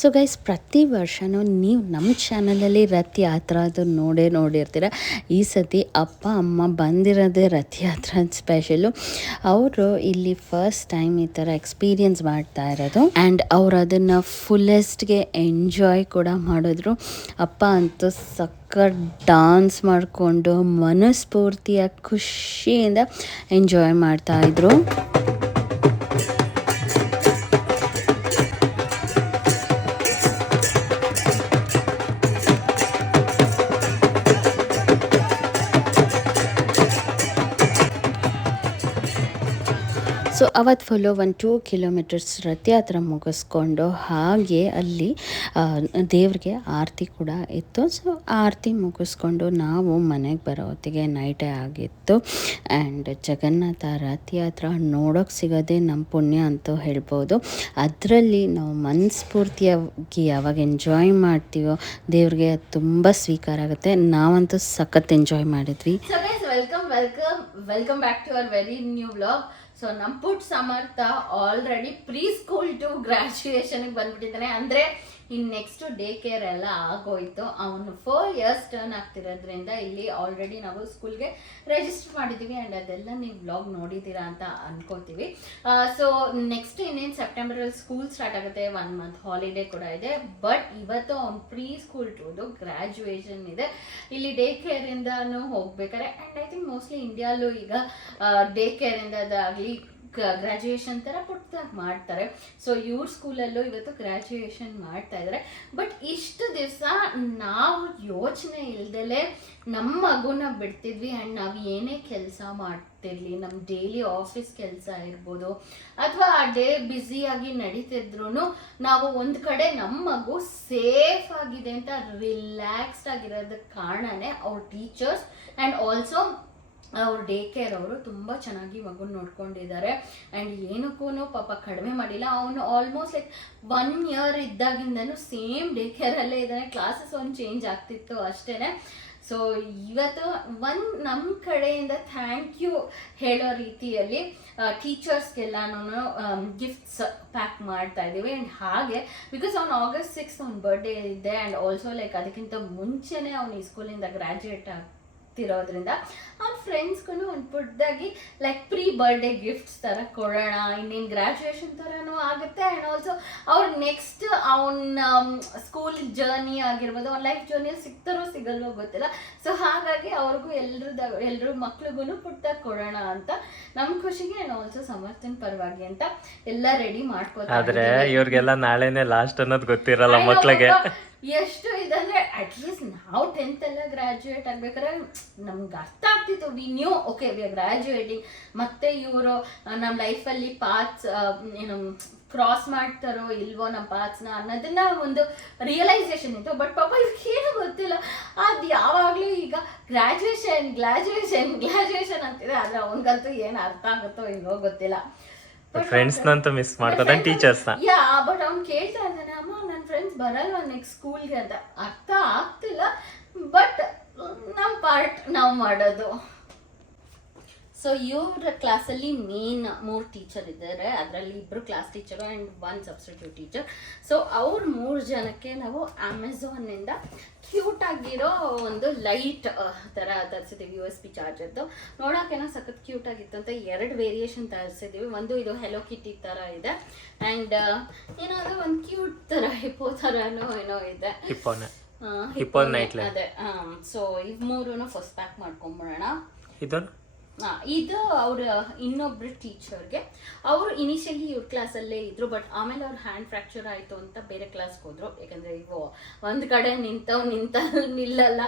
So guys, ಪ್ರತಿ ವರ್ಷವೂ ನೀವು ನಮ್ಮ ಚಾನಲಲ್ಲಿ ರಥಯಾತ್ರೆ ಅದು ನೋಡಿರ್ತೀರ. ಈ ಸತಿ ಅಪ್ಪ ಅಮ್ಮ ಬಂದಿರೋದೇ ರಥಯಾತ್ರೆ ಸ್ಪೆಷಲು. ಅವರು ಇಲ್ಲಿ ಫಸ್ಟ್ ಟೈಮ್ ಈ ಥರ ಎಕ್ಸ್ಪೀರಿಯನ್ಸ್ ಮಾಡ್ತಾ ಇರೋದು ಆ್ಯಂಡ್ ಅವ್ರು ಅದನ್ನು ಫುಲ್ಲೆಸ್ಟ್ಗೆ ಎಂಜಾಯ್ ಕೂಡ ಮಾಡಿದ್ರು. ಅಪ್ಪ ಅಂತೂ ಸಖತ್ ಡಾನ್ಸ್ ಮಾಡಿಕೊಂಡು ಮನಸ್ಫೂರ್ತಿಯ ಖುಷಿಯಿಂದ ಎಂಜಾಯ್ ಮಾಡ್ತಾಯಿದ್ರು. ಸೊ ಅವತ್ತು ಫುಲ್ಲು 1-2 ಕಿಲೋಮೀಟರ್ಸ್ ರಥಯಾತ್ರೆ ಮುಗಿಸ್ಕೊಂಡು ಹಾಗೆ ಅಲ್ಲಿ ದೇವ್ರಿಗೆ ಆರತಿ ಕೂಡ ಇತ್ತು. ಸೊ ಆರತಿ ಮುಗಿಸ್ಕೊಂಡು ನಾವು ಮನೆಗೆ ಬರೋ ಹೊತ್ತಿಗೆ ನೈಟೇ ಆಗಿತ್ತು. ಆ್ಯಂಡ್ ಜಗನ್ನಾಥ ರಥಯಾತ್ರೆ ನೋಡೋಕ್ಕೆ ಸಿಗೋದೇ ನಮ್ಮ ಪುಣ್ಯ ಅಂತೂ ಹೇಳ್ಬೋದು. ಅದರಲ್ಲಿ ನಾವು ಮನಸ್ಫೂರ್ತಿಯಾಗಿ ಯಾವಾಗ ಎಂಜಾಯ್ ಮಾಡ್ತೀವೋ ದೇವ್ರಿಗೆ ತುಂಬ ಸ್ವೀಕಾರ ಆಗುತ್ತೆ. ನಾವಂತೂ ಸಖತ್ ಎಂಜಾಯ್ ಮಾಡಿದ್ವಿ. Welcome back to our very new vlog. So ನಮ್ಮ ಪುಟ್ Samarth already pre school to ಗ್ರಾಜುಯೇಷನ್ಗೆ ಬಂದ್ಬಿಟ್ಟಿದ್ದಾನೆ. ಅಂದರೆ ಇನ್ನು ನೆಕ್ಸ್ಟ್ ಡೇ ಕೇರ್ ಎಲ್ಲ ಆಗೋಯ್ತು. ಅವನು 4 years ಟರ್ನ್ ಆಗ್ತಿರೋದ್ರಿಂದ ಇಲ್ಲಿ ಆಲ್ರೆಡಿ ನಾವು ಸ್ಕೂಲ್ಗೆ ರಿಜಿಸ್ಟರ್ ಮಾಡಿದ್ದೀವಿ ಆ್ಯಂಡ್ ಅದೆಲ್ಲ ನೀವು ವ್ಲಾಗ್ ನೋಡಿದ್ದೀರಾ ಅಂತ ಅನ್ಕೋತೀವಿ. ಸೊ ನೆಕ್ಸ್ಟ್ ಇನ್ನೇನು ಸೆಪ್ಟೆಂಬರಲ್ಲಿ ಸ್ಕೂಲ್ ಸ್ಟಾರ್ಟ್ ಆಗುತ್ತೆ, 1 month ಹಾಲಿಡೇ ಕೂಡ ಇದೆ. ಬಟ್ ಇವತ್ತು ಅವ್ನು ಪ್ರೀ ಸ್ಕೂಲ್ ಟುದು ಗ್ರ್ಯಾಜುಯೇಷನ್ ಇದೆ. ಇಲ್ಲಿ ಡೇ ಕೇರಿಂದನೂ ಹೋಗ್ಬೇಕಾರೆ ಆ್ಯಂಡ್ ಐ ಥಿಂಕ್ ಮೋಸ್ಟ್ಲಿ ಇಂಡಿಯಾಲೂ ಈಗ ಡೇ ಕೇರಿಂದ ಅದಾಗಲಿ ಗ್ರಾಜುಯೇಷನ್ ಥರ ಪುಟ್ಟದಾಗಿ ಮಾಡ್ತಾರೆ. ಸೊ ಇವ್ರ ಸ್ಕೂಲಲ್ಲೂ ಇವತ್ತು ಗ್ರ್ಯಾಜುಯೇಷನ್ ಮಾಡ್ತಾ ಇದ್ದಾರೆ. ಬಟ್ ಇಷ್ಟು ದಿವಸ ನಾವು ಯೋಚನೆ ಇಲ್ದಲೇ ನಮ್ಮ ಮಗುನ ಬಿಡ್ತಿದ್ವಿ ಆ್ಯಂಡ್ ನಾವು ಏನೇ ಕೆಲಸ ಮಾಡ್ತಿರ್ಲಿ, ನಮ್ಮ ಡೈಲಿ ಆಫೀಸ್ ಕೆಲಸ ಇರ್ಬೋದು ಅಥವಾ ಆ ಡೇ ಬ್ಯುಸಿಯಾಗಿ ನಡೀತಿದ್ರು ನಾವು ಒಂದು ಕಡೆ ನಮ್ಮ ಮಗು ಸೇಫ್ ಆಗಿದೆ ಅಂತ ರಿಲ್ಯಾಕ್ಸ್ಡ್ ಆಗಿರೋದಕ್ಕೆ ಕಾರಣನೇ ಅವ್ರ ಟೀಚರ್ಸ್ ಆ್ಯಂಡ್ ಆಲ್ಸೋ ಅವ್ರ ಡೇ ಕೇರ್ ಅವರು ತುಂಬ ಚೆನ್ನಾಗಿ ಮಗುನ ನೋಡ್ಕೊಂಡಿದ್ದಾರೆ. ಆ್ಯಂಡ್ ಏನಕ್ಕೂ ಪಾಪ ಕಡಿಮೆ ಮಾಡಿಲ್ಲ. ಅವನು ಆಲ್ಮೋಸ್ಟ್ ಲೈಕ್ 1 year ಇದ್ದಾಗಿಂದನೂ ಸೇಮ್ ಡೇ ಕೇರಲ್ಲೇ ಇದ್ದಾನೆ. ಕ್ಲಾಸಸ್ ಒಂದು ಚೇಂಜ್ ಆಗ್ತಿತ್ತು ಅಷ್ಟೇ. ಸೊ ಇವತ್ತು ನಮ್ಮ ಕಡೆಯಿಂದ ಥ್ಯಾಂಕ್ ಯು ಹೇಳೋ ರೀತಿಯಲ್ಲಿ ಟೀಚರ್ಸ್ಗೆಲ್ಲನೂ ಗಿಫ್ಟ್ಸ್ ಪ್ಯಾಕ್ ಮಾಡ್ತಾ ಇದ್ದೀವಿ. ಆ್ಯಂಡ್ ಹಾಗೆ ಬಿಕಾಸ್ ಅವ್ನು August 6 ಅವ್ನ ಬರ್ಡೇ ಇದೆ ಆ್ಯಂಡ್ ಆಲ್ಸೋ ಲೈಕ್ ಅದಕ್ಕಿಂತ ಮುಂಚೆನೇ ಅವ್ನು ಈ ಸ್ಕೂಲಿಂದ ಗ್ರ್ಯಾಜುಯೇಟ್ ಆಗ್ತಿರೋದ್ರಿಂದ ಅವ್ನ ಫ್ರೆಂಡ್ಸ್ಗೂ ಒಂದು ಪುಟ್ಟದಾಗಿ ಲೈಕ್ ಪ್ರೀ ಬರ್ಡೇ ಗಿಫ್ಟ್ಸ್ ಥರ ಕೊಡೋಣ. ಇನ್ನೇನು ಗ್ರ್ಯಾಜುಯೇಷನ್ ಥರನೂ ಆಗುತ್ತೆ ಆ್ಯಂಡ್ ಆಲ್ಸೋ ಅವ್ರ ನೆಕ್ಸ್ಟ್ ಅವನ ಸ್ಕೂಲ್ ಜರ್ನಿ ಆಗಿರ್ಬೋದು, ಅವ್ನ ಲೈಫ್ ಜರ್ನಿಯಲ್ಲಿ ಸಿಗ್ತಾರೋ ಸಿಗಲ್ವೋ ಗೊತ್ತಿಲ್ಲ. ಸೊ ಹಾಗಾಗಿ ಅವ್ರಿಗೂ ಎಲ್ರೂ ಮಕ್ಳಿಗೂ ಪುಟ್ಟದಾಗಿ ಕೊಡೋಣ ಅಂತ ನಮ್ಮ ಖುಷಿಗೆ ಆ್ಯಂಡ್ ಆಲ್ಸೋ ಸಮರ್ಥನ್ ಪರವಾಗಿ ಅಂತ ಎಲ್ಲ ರೆಡಿ ಮಾಡ್ಕೋತಾರೆ. ಇವ್ರಿಗೆಲ್ಲ ನಾಳೆನೇ ಲಾಸ್ಟ್ ಅನ್ನೋದು ಗೊತ್ತಿರಲ್ಲ ಮಕ್ಳಿಗೆ. ಎಷ್ಟು ಇದಂದ್ರೆ ಅಟ್ಲೀಸ್ಟ್ ನಾವು 10th ಎಲ್ಲ ಗ್ರಾಜುಯೇಟ್ ಆಗ್ಬೇಕಾದ್ರೆ ನಮ್ಗೆ ಅರ್ಥ ಆಗ್ತಿತ್ತು. We knew okay we are graduating. ಮತ್ತೆ ಇವರು ನಮ್ಮ ಲೈಫಲ್ಲಿ ಪಾತ್ಸ್ ಏನು ಕ್ರಾಸ್ ಮಾಡ್ತಾರೋ ಇಲ್ವೋ ನಮ್ಮ ಪಾತ್ಸ್ನ ಅನ್ನೋದನ್ನ ಒಂದು ರಿಯಲೈಸೇಷನ್ ಇತ್ತು. ಬಟ್ ಪಾಪ ಏನು ಗೊತ್ತಿಲ್ಲ. ಅದು ಯಾವಾಗಲೂ ಈಗ ಗ್ರಾಜುಯೇಷನ್ ಅಂತಿದೆ. ಆದರೆ ಅವನಿಗಂತೂ ಏನು ಅರ್ಥ ಆಗುತ್ತೋ ಇಲ್ವೋ ಗೊತ್ತಿಲ್ಲ. ಫ್ರೆಂಡ್ಸ್ ನಂತೂ ಮಿಸ್ ಮಾಡ್ತಾರೆ ಟೀಚರ್ಸ್ ನ. ಯಾ ಬಟ್ ಅವ್ನು ಕೇಳ್ತಾ ಇದ್ದಾನೆ, ಅಮ್ಮ ನನ್ನ ಫ್ರೆಂಡ್ಸ್ ಬರಲ್ವಾ ನೆಕ್ಸ್ಟ್ ಸ್ಕೂಲ್ಗೆ ಅಂತ. ಅರ್ಥ ಆಗ್ತಿಲ್ಲ ಬಟ್ ನಮ್ಮ ಪಾರ್ಟ್ ನಾವು ಮಾಡೋದು. ಸೊ ಇವ್ರ ಕ್ಲಾಸಲ್ಲಿ ಮೇನ್ 3 ಟೀಚರ್ ಇದ್ದಾರೆ. ಅದರಲ್ಲಿ 2 class teacher and 1 substitute teacher. So ಅವ್ರ 3 ಜನಕ್ಕೆ ನಾವು ಅಮೆಝಾನಿಂದ ಕ್ಯೂಟ್ ಆಗಿರೋ ಒಂದು ಲೈಟ್ ಥರ ತರಿಸಿದ್ದೀವಿ, USB ಚಾರ್ಜರ್ದು. ನೋಡೋಕ್ಕೇನೋ ಸಖತ್ ಕ್ಯೂಟ್ ಆಗಿತ್ತು ಅಂತ 2 ವೇರಿಯೇಷನ್ ತರಿಸಿದ್ದೀವಿ. ಒಂದು ಇದು ಹೆಲೋ ಕಿಟಿ ಥರ ಇದೆ ಆ್ಯಂಡ್ ಏನಾದರೂ ಒಂದು ಕ್ಯೂಟ್ ಥರ ಹಿಪ್ಪೋ ಥರನೋ ಏನೋ ಇದೆ. ಅದೇ. ಸೊ ಇವ್ 3 ಫಸ್ಟ್ ಪ್ಯಾಕ್ ಮಾಡ್ಕೊಂಬಿಡೋಣ. ಇದು ಅವ್ರ ಇನ್ನೊಬ್ರು ಟೀಚರ್ಗೆ. ಅವರು ಇನಿಷಿಯಲಿ ಇವ್ರ ಕ್ಲಾಸಲ್ಲೇ ಇದ್ರು ಬಟ್ ಆಮೇಲೆ ಅವ್ರ ಹ್ಯಾಂಡ್ ಫ್ರ್ಯಾಕ್ಚರ್ ಆಯಿತು ಅಂತ ಬೇರೆ ಕ್ಲಾಸ್ಗೆ ಹೋದ್ರು. ಯಾಕಂದರೆ ಇವು ಒಂದು ಕಡೆ ನಿಲ್ಲಲ್ಲ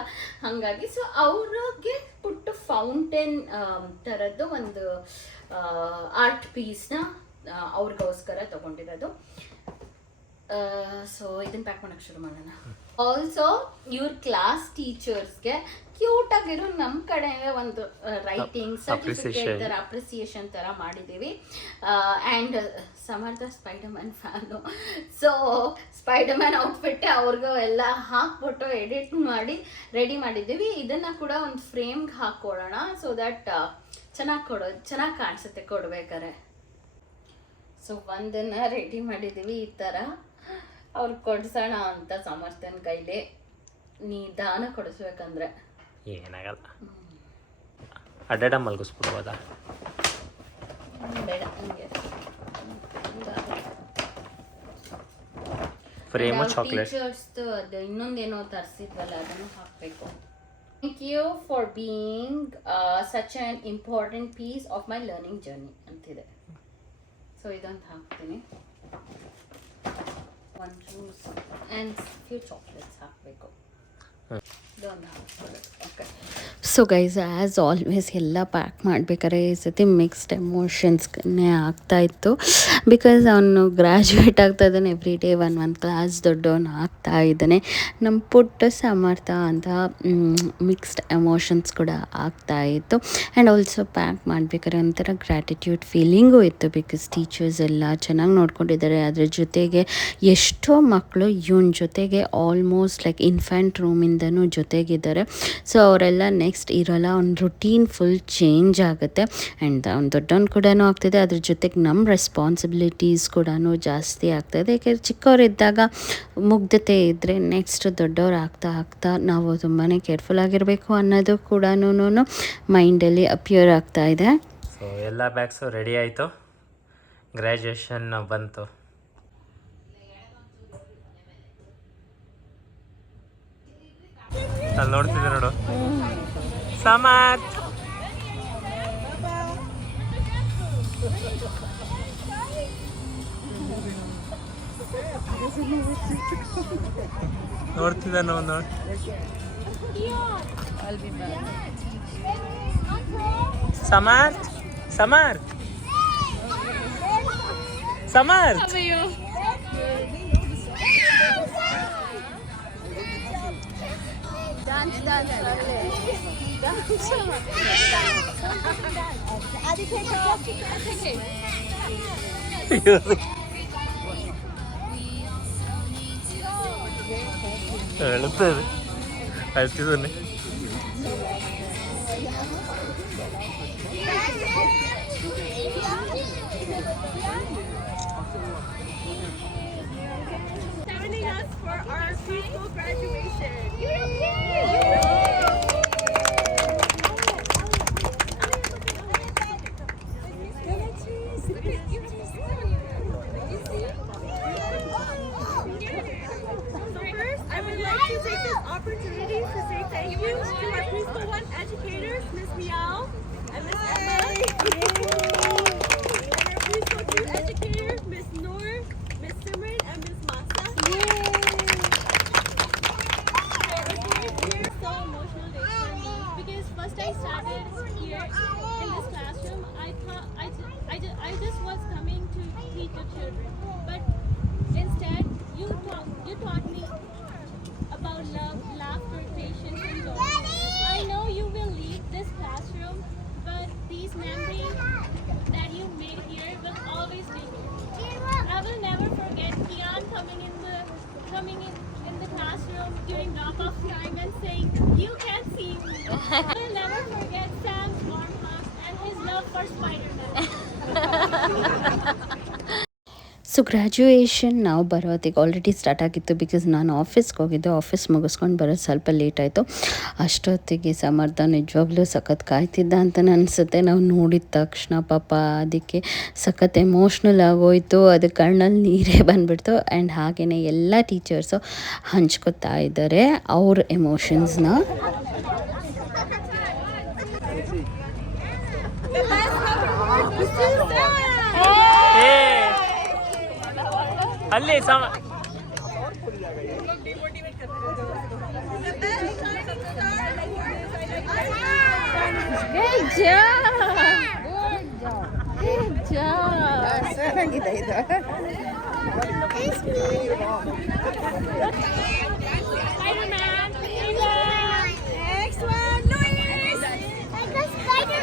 ಹಾಗಾಗಿ. ಸೊ ಅವ್ರಿಗೆ ಪುಟ್ಟು ಫೌಂಟೇನ್ ಥರದ್ದು ಒಂದು ಆರ್ಟ್ ಪೀಸ್ನ ಅವ್ರಿಗೋಸ್ಕರ ತೊಗೊಂಡಿರೋದು. ಸೊ ಇದನ್ನ ಪ್ಯಾಕ್ ಮಾಡೋಕ್ಕೆ ಶುರು ಮಾಡೋಣ. ಆಲ್ಸೋ ಇವ್ರ ಕ್ಲಾಸ್ ಟೀಚರ್ಸ್ಗೆ ಕ್ಯೂಟ್ ಆಗಿರೋ ನಮ್ಮ ಕಡೆ ಒಂದು ರೈಟಿಂಗ್ ಸರ್ಟಿಫಿಕೇಟ್ ಥರ ಅಪ್ರಿಸಿಯೇಷನ್ ಥರ ಮಾಡಿದ್ದೀವಿ. And Samarth Spiderman fan. So Spiderman ಔಟ್ಫಿಟ್ಟೆ ಅವ್ರಿಗೂ ಎಲ್ಲ ಹಾಕ್ಬಿಟ್ಟು ಎಡಿಟ್ ಮಾಡಿ ರೆಡಿ ಮಾಡಿದ್ದೀವಿ. ಇದನ್ನು ಕೂಡ ಒಂದು ಫ್ರೇಮ್ಗೆ ಹಾಕ್ಕೊಡೋಣ ಸೊ ದಟ್ ಚೆನ್ನಾಗಿ ಕಾಣಿಸುತ್ತೆ ಕೊಡ್ಬೇಕಾರೆ. ಸೊ ಒಂದನ್ನು ರೆಡಿ ಮಾಡಿದ್ದೀವಿ ಈ ಥರ. ಅವ್ರು ಕೊಡ್ಸೋಣ ಅಂತ ಸಮರ್ಥನ ಕೈಲಿ ನಿಧಾನ ಕೊಡಿಸ್ಬೇಕಂದ್ರೆ ಏನಾಗಲ್ಲ. ಅಡ್ಡಾಡ ಮಲ್ಗಿಸ್ಬಿಡ್ಬೋದಾ? ಬೇಡ ಹಂಗೆ ಫ್ರೇಮು ಚಾಕ್ಲೇಟ್. ಟೀಚರ್ಸ್ದು ಅದು ಇನ್ನೊಂದೇನೋ ತರಿಸಿದ್ವಲ್ಲ ಅದನ್ನು ಹಾಕಬೇಕು. Thank you for being such an important piece of my learning journey ಅಂತಿದೆ. ಸೊ ಇದೊಂದು ಹಾಕ್ತೀನಿ. One juice and few chocolates ಹಾಕಬೇಕು. ಇದೊಂದು ಹಾಕ್ಬೇಕು. Okay. So guys as always ಎಲ್ಲ ಪ್ಯಾಕ್ ಮಾಡ್ಬೇಕಾದ್ರೆ ಈ ಸತಿ ಮಿಕ್ಸ್ಡ್ ಎಮೋಷನ್ಸ್ನೇ ಆಗ್ತಾಯಿತ್ತು. ಬಿಕಾಸ್ ಅವನು ಗ್ರ್ಯಾಜುಯೇಟ್ ಆಗ್ತಾ ಇದ್ದಾನೆ, ಎವ್ರಿ ಡೇ ಒಂದು ಕ್ಲಾಸ್ ದೊಡ್ಡವನು ಆಗ್ತಾ ಇದ್ದಾನೆ. ನಮ್ಮ ಪುಟ್ಟ ಸಮರ್ಥ ಅಂತ ಮಿಕ್ಸ್ಡ್ ಎಮೋಷನ್ಸ್ ಕೂಡ ಆಗ್ತಾಯಿತ್ತು. ಆ್ಯಂಡ್ ಆಲ್ಸೋ ಪ್ಯಾಕ್ ಮಾಡಬೇಕಾದ್ರೆ ಒಂಥರ ಗ್ರ್ಯಾಟಿಟ್ಯೂಡ್ ಫೀಲಿಂಗು ಇತ್ತು. ಬಿಕಾಸ್ ಟೀಚರ್ಸ್ ಎಲ್ಲ ಚೆನ್ನಾಗಿ ನೋಡ್ಕೊಂಡಿದ್ದಾರೆ. ಅದ್ರ ಜೊತೆಗೆ ಎಷ್ಟೋ ಮಕ್ಕಳು ಇವನ ಜೊತೆಗೆ ಆಲ್ಮೋಸ್ಟ್ ಲೈಕ್ ಇನ್ಫ್ಯಾಂಟ್ ರೂಮಿಂದನೂ ಜೊತೆಗಿದ್ದಾರೆ. ಸೊ ಅವರೆಲ್ಲ ನೆಕ್ಸ್ಟ್ ಇರೋಲ್ಲ, ಅವ್ನ ರುಟೀನ್ ಫುಲ್ ಚೇಂಜ್ ಆಗುತ್ತೆ. ಆ್ಯಂಡ್ ಅವ್ನು ದೊಡ್ಡವನು ಕೂಡ ಆಗ್ತಿದೆ, ಅದ್ರ ಜೊತೆಗೆ ನಮ್ಮ ರೆಸ್ಪಾನ್ಸಿಬಿಲಿಟೀಸ್ ಕೂಡ ಜಾಸ್ತಿ ಆಗ್ತಾಯಿದೆ. ಯಾಕೆಂದರೆ ಚಿಕ್ಕವರಿದ್ದಾಗ ಮುಗ್ಧತೆ ಇದ್ದರೆ ನೆಕ್ಸ್ಟ್ ದೊಡ್ಡವ್ರು ಆಗ್ತಾ ನಾವು ತುಂಬಾ ಕೇರ್ಫುಲ್ ಆಗಿರಬೇಕು ಅನ್ನೋದು ಕೂಡ ಮೈಂಡಲ್ಲಿ ಅಪಿಯರ್ ಆಗ್ತಾ ಇದೆ. ಸೊ ಎಲ್ಲ ಬ್ಯಾಗ್ಸು ರೆಡಿ ಆಯಿತು, ಗ್ರ್ಯಾಜುಯೇಷನ್ ಬಂತು. ಅಲ್ಲಿ ನೋಡ್ತಿದ್ದೆ ನೋಡು ಸಮರ್ಥ್. ನೋಡ್ತಿದ್ದ ನೋಡಿ ಸಮರ್ಥ್ ಸಮರ್ಥ್ ಸಮರ್ಥ್. ಹೇಳ್ತದೆ ಅಳ್ತಿದ್ದಾನೆ. Joining us for our preschool graduation. I would like to take this opportunity to say thank you to our preschool 1 educators, Miss Miao and Miss Emma, and our preschool 2 educators, Miss Noor, Miss Simran, and Miss Masa. It's so emotional day for me because first I started here in this classroom. I thought I just was coming to teach the children, but instead you taught me about love, laughter, patience, and joy. I know you will leave this classroom, but these memories that you made here will always be here. I will never forget Kian coming in the classroom during drop-off time and saying, "You can't see me." I will never forget Sam's warm hug and his love for Spider-Man. So graduation ನಾವು ಬರೋತ್ತಿಗೆ already start ಆಗಿತ್ತು. Because ನಾನು ಆಫೀಸ್ಗೆ ಹೋಗಿದ್ದೆ, office ಮುಗಿಸ್ಕೊಂಡು ಬರೋದು ಸ್ವಲ್ಪ late ಆಯಿತು. ಅಷ್ಟೊತ್ತಿಗೆ ಸಮರ್ಥ ನಿಜವಾಗ್ಲೂ ಸಖತ್ ಕಾಯ್ತಿದ್ದ ಅಂತ ಅನಿಸುತ್ತೆ. ನಾವು ನೋಡಿದ ತಕ್ಷಣ ಪಾಪ ಅದಕ್ಕೆ ಸಖತ್ ಎಮೋಷ್ನಲ್ ಆಗೋಯಿತು, ಅದು ಕಣ್ಣಲ್ಲಿ ನೀರೇ ಬಂದುಬಿಡ್ತು. ಆ್ಯಂಡ್ ಹಾಗೆಯೇ ಎಲ್ಲ ಟೀಚರ್ಸು ಹಂಚ್ಕೊತಾ ಇದ್ದಾರೆ ಅವ್ರ ಎಮೋಷನ್ಸ್ನ. ಅಲ್ಲಿ ಸಮ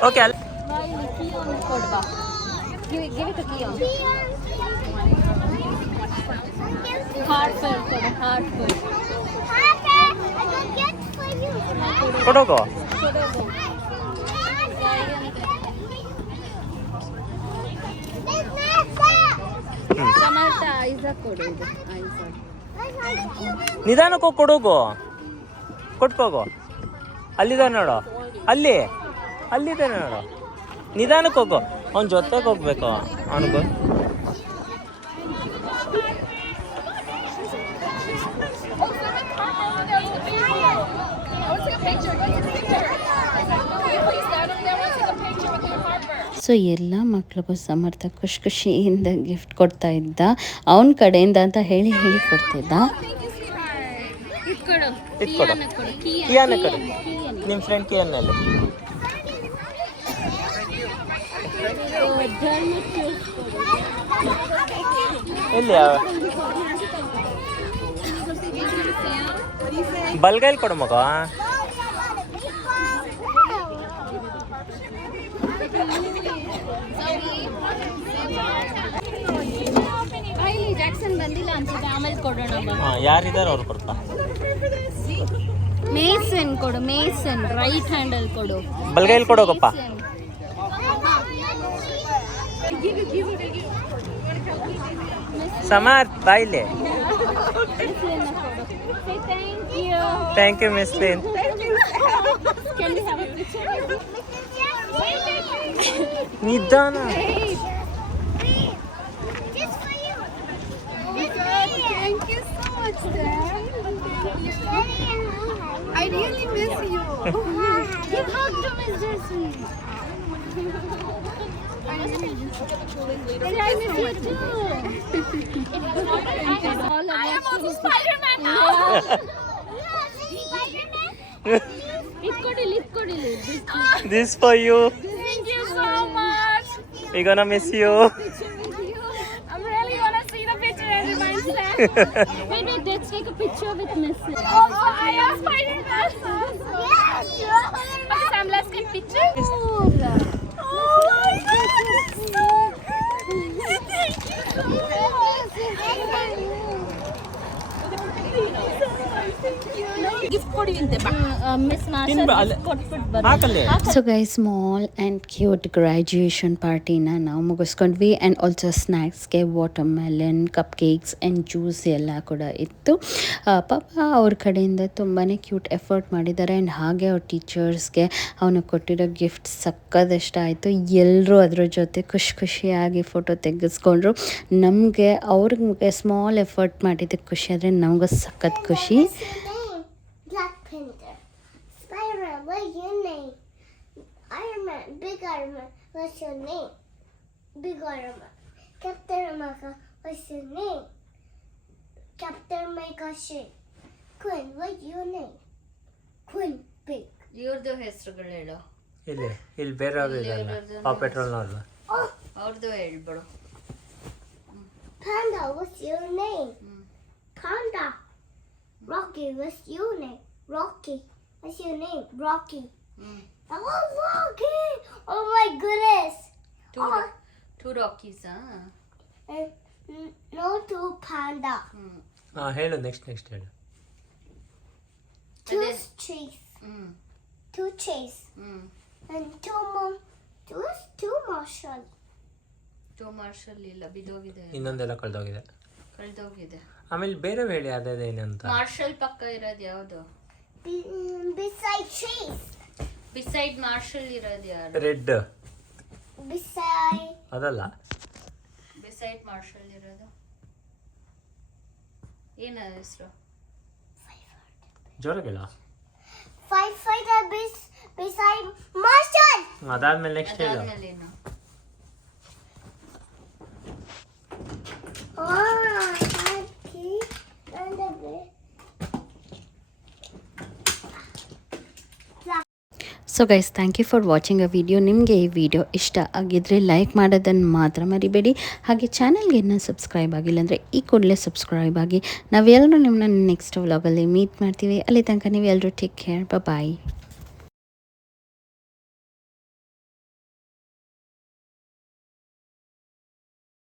ಓಕೆ ಅಲ್ಲಿ Give it to Kion. Heartfelt, heartfelt. ಕೊಡೋಗೋ. ಸಮರ್ಥ ಐಸ ಕೊಡು ಇದು ಐಸ. ನಿಧಾನಕ್ಕೆ ಹೋಗಿ ಕೊಡೋಗು, ಕೊಟ್ಕೋಗು. ಅಲ್ಲಿದೆ ನೋಡು, ಅಲ್ಲಿದೆ ನೋಡು. ನಿಧಾನಕ್ಕೆ ಹೋಗು, ಅವ್ನ ಜೊತೆಗೆ ಹೋಗ್ಬೇಕು ಅವನಿಗೂ. ಸೊ ಎಲ್ಲ ಮಕ್ಳಿಗೂ ಸಮರ್ಥ ಖುಷಿಯಿಂದ ಗಿಫ್ಟ್ ಕೊಡ್ತಾ ಇದ್ದ, ಅವನ ಕಡೆಯಿಂದ ಅಂತ ಹೇಳಿ ಕೊಡ್ತಿದ್ದ. ಇಟ್ಕೊಡು, ಕಿಯಾನ ಕೊಡು, ನಿಮ್ಮ ಫ್ರೆಂಡ್ ಕಿಯಾನಲ್ಲಿ. ಎಲ್ಲಿ ಬಲ್ಗೈಲಿ ಕೊಡು ಮಗ. ಜಾಕ್ಸನ್ ಬಂದಿಲ್ಲ ಅನ್ಸುತ್ತೆ, ಆಮೇಲೆ ಕೊಡೋಣ. ಯಾರಿದ್ದಾರೆ ಅವ್ರು ಕೊಡ್ತಾ. ಮೇಸನ್ ಕೊಡು, ಮೇಸನ್ ರೈಟ್ ಹ್ಯಾಂಡಲ್ ಕೊಡು. ಬಲ್ಗೈಲಿ ಕೊಡೋಗಪ್ಪ. ಸಮರ್ಥ್ ಬಾಯ್ಲೆ. Thank you miss Lin. ನಿಧಾನ. Thank you so much, Dad. I really miss you. Give hug to Miss Jessie. I miss you too. I am also Spider-Man now. This for you. Thank you so much. We're gonna miss you. I'm really gonna see the picture and remind Sam. Wait, let's take a picture with Miss. Oh, I am Spider-Man. Okay, Sam, let's take picture. Oh my God. Thank you so much. Gift ಕೊಡಿಂತೆ ಬಾ. Miss Marsha ಕೊಟ್ಬಿಟ್ಟು ಬರೋಣ. ಹಾಕಲ್ಲಿ. So guys, small and cute graduation ಪಾರ್ಟಿನ ನಾವು ಮುಗಿಸ್ಕೊಂಡ್ವಿ. And also ಸ್ನ್ಯಾಕ್ಸ್ಗೆ watermelon, cupcakes and juice ಎಲ್ಲ ಕೂಡ ಇತ್ತು. ಪಾಪ ಅವ್ರ ಕಡೆಯಿಂದ ತುಂಬಾ ಕ್ಯೂಟ್ ಎಫರ್ಟ್ ಮಾಡಿದ್ದಾರೆ. ಆ್ಯಂಡ್ ಹಾಗೆ ಅವ್ರ ಟೀಚರ್ಸ್ಗೆ ಅವನು ಕೊಟ್ಟಿರೋ ಗಿಫ್ಟ್ ಸಕ್ಕದಷ್ಟ ಆಯಿತು. ಎಲ್ಲರೂ ಅದ್ರ ಜೊತೆ ಖುಷಿಯಾಗಿ ಫೋಟೋ ತೆಗೆಸ್ಕೊಂಡ್ರು. ನಮಗೆ ಅವ್ರಿಗೆ ಸ್ಮಾಲ್ ಎಫರ್ಟ್ ಮಾಡಿದ್ದಕ್ಕೆ ಖುಷಿ ಆದರೆ ನಮಗೂ ಸಖತ್ ಖುಷಿ. Black Panther. Spider-Man, what's your name? Iron Man, Big Iron Man, what's your name? Big Iron Man. Captain America, what's your name? Captain America shit. Quinn, what's your name? Quinn, big. ಇವ್ರದ್ದು ಹೆಸರುಗಳು ಹೇಳು. ಇಲ್ಲಿ ಬೇರೆ ಅವ್ರು ಇದಲ್ಲ, ಪಾ ಪೆಟ್ರೋಲ್ನವ್ರು. ಅವ್ರದ್ದು ಹೇಳ್ಬಿಡು. Panda, what's your name? Panda. Rocky, what's your name? Rocky. What's your name? Rocky. Oh, Rocky! Oh my goodness! Two ರಾಕೀಸಾ? No, two panda. ಹೇಳು, ನೆಕ್ಸ್ಟ್ ಹೇಳು. Two chase. Two chase. And two more. Two marshal. Two marshal ಇಲ್ಲ, ಬಿದ್ದೋಗಿದೆ. ಇನ್ನೊಂದೆಲ್ಲ ಕಳೆದೋಗಿದೆ. ಆಮೇಲೆ ಬೇರೆ ಹೇಳಿ ಅದೇನಂತ. Marshal ಪಕ್ಕ ಇರೋದು ಯಾವುದು? Beside chase. ಬಿಸೈಡ್ ಮಾರ್ಷಲ್ ಇರೋದು ಯಾರು? ರೆಡ್. Beside. ಅದಲ್ಲ. ಬಿಸೈಡ್ ಮಾರ್ಷಲ್ ಇರೋದು ಏನ ಹೆಸರು? ಜೋರಾಗಿಲ್ಲ. Firefighter beside marshal. ಅದಾದ್ಮೇಲೆ ನೆಕ್ಸ್ಟ್ ಹೇಳು. ಅದಾದ್ಮೇಲೆ ಏನು? So guys, thank you for watching a video. ನಿಮಗೆ ಈ ವಿಡಿಯೋ ಇಷ್ಟ ಆಗಿದ್ದರೆ ಲೈಕ್ ಮಾಡೋದನ್ನು ಮಾತ್ರ ಮರಿಬೇಡಿ. ಹಾಗೆ ಚಾನಲ್ಗೆ ಇನ್ನೂ ಸಬ್ಸ್ಕ್ರೈಬ್ ಆಗಿಲ್ಲ ಅಂದರೆ ಈ ಕೂಡಲೇ ಸಬ್ಸ್ಕ್ರೈಬ್ ಆಗಿ. ನಾವೆಲ್ಲರೂ ನಿಮ್ಮನ್ನ ನೆಕ್ಸ್ಟ್ ವ್ಲಾಗಲ್ಲಿ ಮೀಟ್ ಮಾಡ್ತೀವಿ. ಅಲ್ಲಿ ತನಕ ನೀವೆಲ್ಲರೂ ಟೇಕ್ ಕೇರ್, ಬಾಯ್.